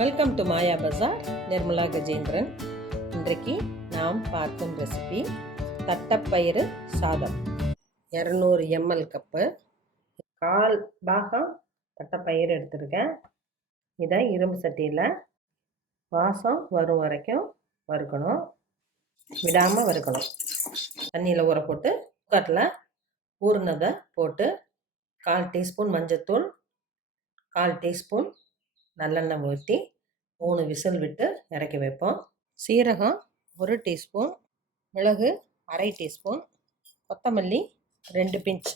Welcome to மாயா பஜார் நிர்மலா கஜேந்திரன். இன்றைக்கு நாம் பார்க்கும் ரெசிபி தட்டப்பயிறு சாதம். 200 ml கப்பு, 1/4 பாகம் தட்டப்பயிறு எடுத்துருக்கேன். இதை இரும்பு சட்டியில் வாசம் வரும் வரைக்கும் வறுக்கணும், விடாமல் வறுக்கணும். தண்ணியில் ஊற போட்டு குக்கரில் ஊறினதை போட்டு 1/4 டீஸ்பூன் மஞ்சத்தூள், 1/4 டீஸ்பூன் நல்லெண்ணெய் ஊற்றி 3 விசில் விட்டு இறக்கி வைப்போம். சீரகம் 1 டீஸ்பூன், மிளகு 1/2 டீஸ்பூன், கொத்தமல்லி 2 பிஞ்ச்,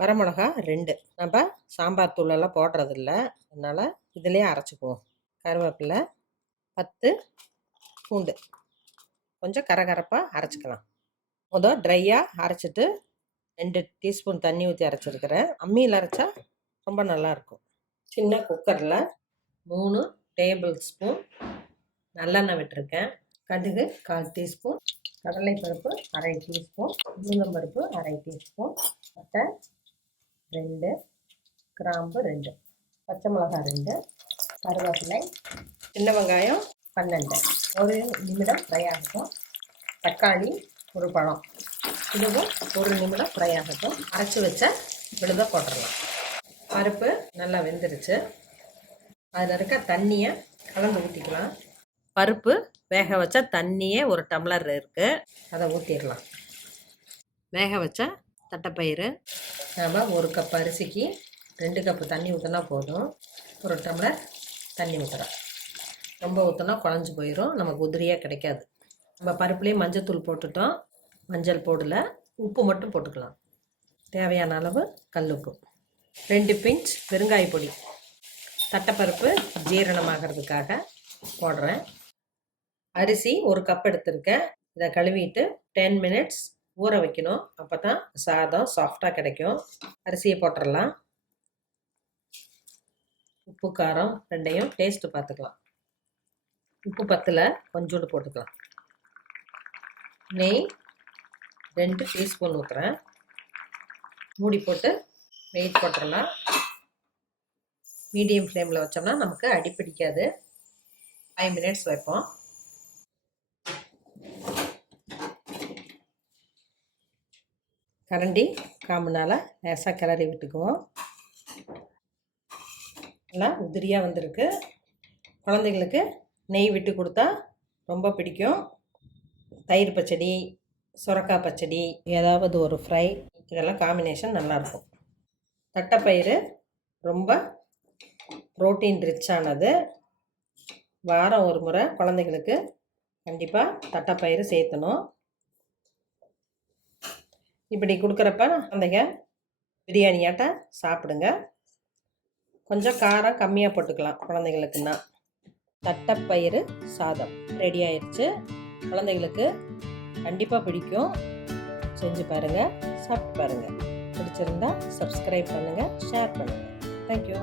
வரமிளகா 2. நம்ம சாம்பார் தூளெல்லாம் போடுறதில்ல, அதனால் இதிலே அரைச்சிக்குவோம். கருவேப்பிலை 10, பூண்டு கொஞ்சம் கரகரப்பாக அரைச்சிக்கலாம். ட்ரையாக அரைச்சிட்டு 2 டீஸ்பூன் தண்ணி ஊற்றி அரைச்சிருக்கிறேன். அம்மியில் அரைச்சா ரொம்ப நல்லாயிருக்கும். சின்ன குக்கரில் 3 டேபிள் ஸ்பூன் நல்லெண்ணெய் விட்டுருக்கேன். கடுகு 1/4 டீஸ்பூன், கடலைப்பருப்பு 1/2 டீஸ்பூன், உளுந்தம்பருப்பு 1/2 டீஸ்பூன், பட்டை 2, கிராம்பு 2, பச்சை மிளகாய் 2, கருவேப்பிலை, சின்ன வெங்காயம் 12. 1 நிமிடம் ஃப்ரை ஆகட்டும். தக்காளி 1 பழம், இதுவும் 1 நிமிடம் ஃப்ரை ஆகட்டும். அரைச்சி வச்ச விழுத போட்டுடலாம். பருப்பு நல்லா வெந்துருச்சு. அதில் இருக்க தண்ணியை கலந்து ஊற்றிக்கலாம். பருப்பு வேக வச்ச தண்ணியே 1 டம்ளர் இருக்குது, அதை ஊற்றிடலாம். வேக வச்ச தட்டைப்பயிறு நாம் 1 கப் அரிசிக்கு 2 கப்பு தண்ணி ஊற்றினா போதும். 1 டம்ளர் தண்ணி ஊற்றுறோம். ரொம்ப ஊற்றினா குழஞ்சி போயிடும், நமக்கு உதிரியாக கிடைக்காது. நம்ம பருப்புலேயே மஞ்சத்தூள் போட்டுட்டோம், மஞ்சள் போடல, உப்பு மட்டும் போட்டுக்கலாம். தேவையான அளவு கல் உப்பு, 2 பிஞ்ச் பெருங்காய பொடி. தட்டைப்பருப்பு ஜீரணமாகிறதுக்காக போடுறேன். அரிசி 1 கப் எடுத்திருக்கேன். இதை கழுவிட்டு 10 மினிட்ஸ் ஊற வைக்கணும், அப்போ தான் சாதம் சாஃப்டாக கிடைக்கும். அரிசியை போட்டுடலாம். உப்பு காரம் 2யும் டேஸ்ட்டு பார்த்துக்கலாம். உப்பு பத்தில் கொஞ்சோண்டு போட்டுக்கலாம். நெய் 2 டீஸ்பூன் ஊற்றுறேன். மூடி போட்டு வெயிட் போட்டுடலாம். மீடியம் ஃப்ளேமில் வச்சோம்னா நமக்கு அடிப்பிடிக்காது. 5 மினிட்ஸ் வைப்போம். கரண்டி காம்புனால் லேசாக கிளறி விட்டுக்குவோம். எல்லாம் உதிரியாக வந்திருக்கு. குழந்தைங்களுக்கு நெய் விட்டு கொடுத்தா ரொம்ப பிடிக்கும். தயிர் பச்சடி, சுரக்காய் பச்சடி, ஏதாவது ஒரு ஃப்ரை, இதெல்லாம் காம்பினேஷன் நல்லாயிருக்கும். தட்டைப்பயிறு ரொம்ப ப்ரோட்டீன் ரிச்சானது. வாரம் ஒரு முறை குழந்தைங்களுக்கு கண்டிப்பாக தட்டைப்பயிறு சேர்த்தணும். இப்படி கொடுக்குறப்ப குழந்தைங்க பிரியாணியாட்ட சாப்பிடுங்க. கொஞ்சம் காரம் கம்மியாக போட்டுக்கலாம் குழந்தைங்களுக்குன்னா. தட்டைப்பயிறு சாதம் ரெடி ஆயிடுச்சு. குழந்தைங்களுக்கு கண்டிப்பாக பிடிக்கும். செஞ்சு பாருங்கள், சாப்பிட்டு பாருங்கள். பிடிச்சிருந்தா சப்ஸ்கிரைப் பண்ணுங்கள், ஷேர் பண்ணுங்கள். தேங்க்யூ.